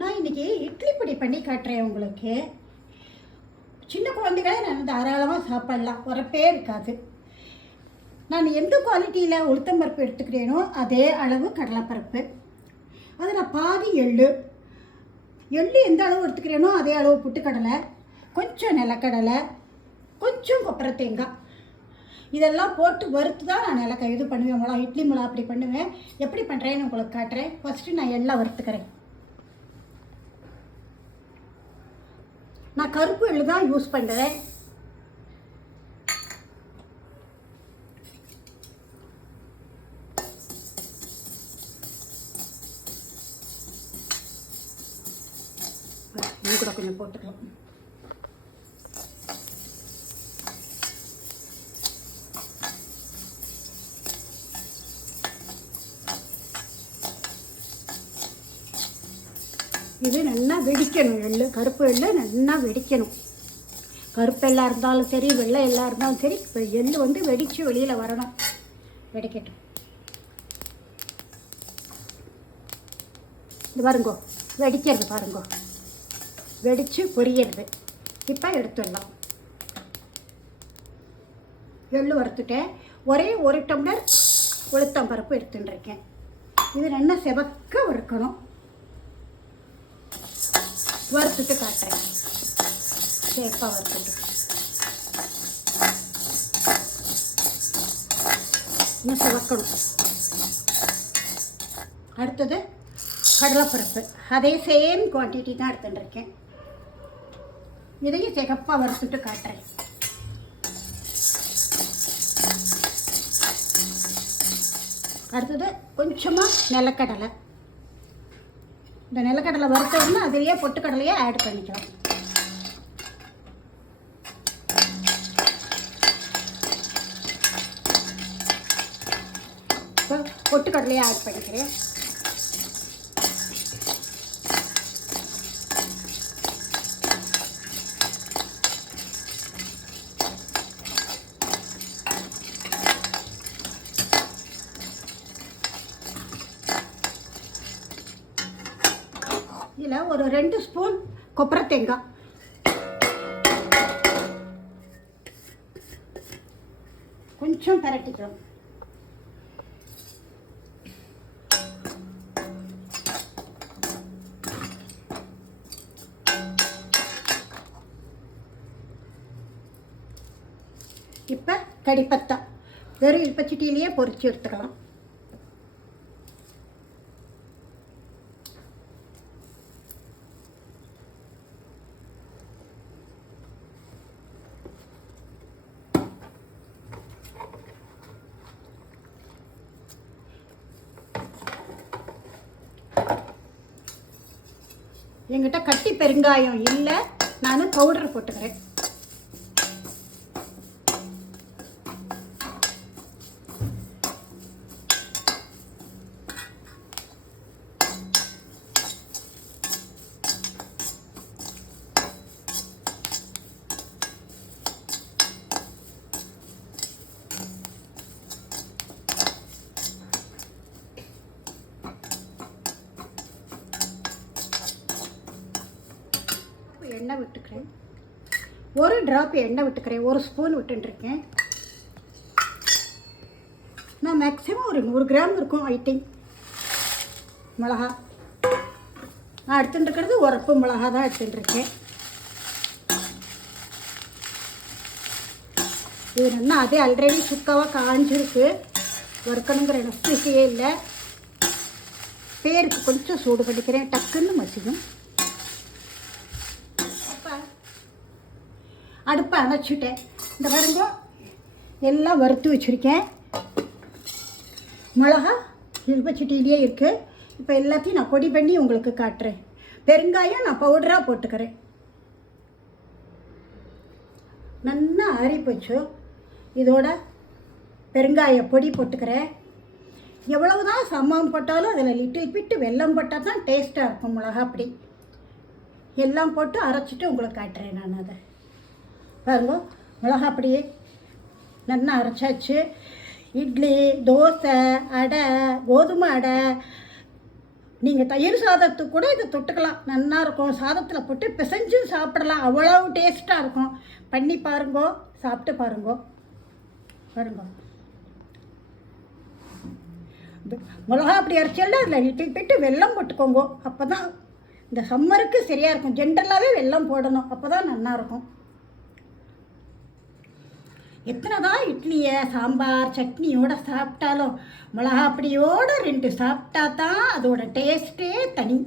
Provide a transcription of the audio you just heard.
நான் இன்றைக்கி இட்லி பொடி பண்ணி காட்டுறேன் உங்களுக்கு. சின்ன குழந்தைகளே நான் தாராளமாக சாப்பிட்லாம், உரப்பே இருக்காது. நான் எந்த குவாலிட்டியில் உளுத்தம்பருப்பு எடுத்துக்கிறேனோ அதே அளவு கடலைப்பருப்பு, அதில் பாதி எள்ளு எந்த அளவு எடுத்துக்கிறேனோ அதே அளவு புட்டுக்கடலை, கொஞ்சம் நிலக்கடலை, கொஞ்சம் கொப்பரை தேங்காய், இதெல்லாம் போட்டு வறுத்து தான் நான் இது பண்ணுவேன். இட்லி மிளகா அப்படி பண்ணுவேன். எப்படி பண்ணுறேன்னு உங்களுக்கு காட்டுறேன். ஃபஸ்ட்டு நான் எல்லாம் வறுத்துக்கிறேன். நான் கருப்பு எள்ளு தான் யூஸ் பண்ணுறேன். இது கூட கொஞ்சம் போட்டுக்கலாம். இது நல்லா வெடிக்கணும். கருப்பு எள்ளு நல்லா வெடிக்கணும். கருப்பு எல்லாம் இருந்தாலும் சரி, வெள்ளை எல்லாம் இருந்தாலும் சரி, இப்போ எள்ளு வெடித்து வெளியில் வரணும். வெடிக்கட்டும். இது பாருங்கோ, வெடிக்கிறது பாருங்கோ, வெடித்து பொரியிறது. இப்போ எடுத்துடலாம். எள்ளு வறுத்துட்டேன். ஒரே 1 டம்ளர் உளுத்தம் பருப்பு எடுத்துட்டுருக்கேன். இது நல்லா செவக்க வறுக்கணும். வறுத்துட்டு காட்டுறேன். சேப்பாக வறுத்துட்டு இன்னும் செவக்கணும். அடுத்தது கடலைப்பருப்பு, அதே சேம் குவான்டிட்டி தான் எடுத்துட்டுருக்கேன். இதையும் சிகப்பாக வறுத்துட்டு காட்டுறேன். அடுத்தது கொஞ்சமாக நிலக்கடலை. இந்த நிலக்கடலை வறுத்தோம்னா அதிலேயே பொட்டுக்கடலையே ஆட் பண்ணிக்கலாம். இப்போ பொட்டுக்கடலையே ஆட் பண்ணிக்கிறேன். இதில் ஒரு 2 ஸ்பூன் கொப்பரை தேங்காய், கொஞ்சம் பரட்டிக்கலாம். இப்போ கடிப்பத்தா வெறும் இல்பச்சட்டியிலேயே பொரிச்சு எடுத்துக்கலாம். என்கிட்ட கட்டி பெருங்காயம் இல்லை, நான் பவுடர் போட்டுக்கிறேன். எண்ணெய் விட்டுக்கிறேன். 1 ட்ராப் எண்ணெய் விட்டுக்கிறேன். 1 ஸ்பூன் விட்டுருக்கேன். நான் மேக்ஸிமம் ஒரு 100 கிராம் இருக்கும் ஐ திங்க் மிளகா. நான் எடுத்துட்டுருக்கிறது உரப்பு மிளகா தான் எடுத்துட்டுருக்கேன். இது நல்லா அதே ஆல்ரெடி சுக்காவாக காஞ்சிருக்கு, வறுக்கணுங்கிற நெசசிட்டியே இல்லை. பேருக்கு கொஞ்சம் சூடு பண்ணிக்கிறேன், டக்குன்னு மசிக்கும். அடுப்பை அணைச்சிட்டேன். இந்த பாருங்க, எல்லாம் வறுத்து வச்சுருக்கேன். மிளகா இல்பச்சட்டியிலேயே இருக்குது. இப்போ எல்லாத்தையும் நான் பொடி பண்ணி உங்களுக்கு காட்டுறேன். பெருங்காயம் நான் பவுடராக போட்டுக்கிறேன். நல்லா ஆறி போச்சு. இதோட பெருங்காய பொடி போட்டுக்கிறேன். எவ்வளவு தான் சம்மம் போட்டாலும் அதில் லிட்டில் பிட்டு வெல்லம் போட்டால் தான் டேஸ்ட்டாக இருக்கும். மிளகா அப்படி எல்லாம் போட்டு அரைச்சிட்டு உங்களுக்கு காட்டுறேன். நான் அதை பாருங்க, மிளகா அப்படியே நல்லா அரைச்சாச்சு. இட்லி, தோசை, அடை, கோதுமை அடை, நீங்கள் தயிர் சாதத்துக்கு கூட இதை தொட்டுக்கலாம், நல்லா இருக்கும். சாதத்தில் போட்டு பிசைஞ்சும் சாப்பிடலாம், அவ்வளோ டேஸ்ட்டாக இருக்கும். பண்ணி பாருங்கோ, சாப்பிட்டு பாருங்கோ. பாருங்க, மிளகா அப்படி அரைச்சல்ல அதில் லிட்டில் பிட்டு வெல்லம் போட்டுக்கோங்க. அப்போ தான் இந்த சம்மருக்கு சரியாக இருக்கும். ஜென்ரலாகவே வெல்லம் போடணும், அப்போ தான் நல்லாயிருக்கும். எத்தனை தான் இட்லியை சாம்பார் சட்னியோடு சாப்பிட்டாலும் மிளகா அப்படியோடு 2 சாப்பிட்டா தான் அதோட டேஸ்ட்டே தனி.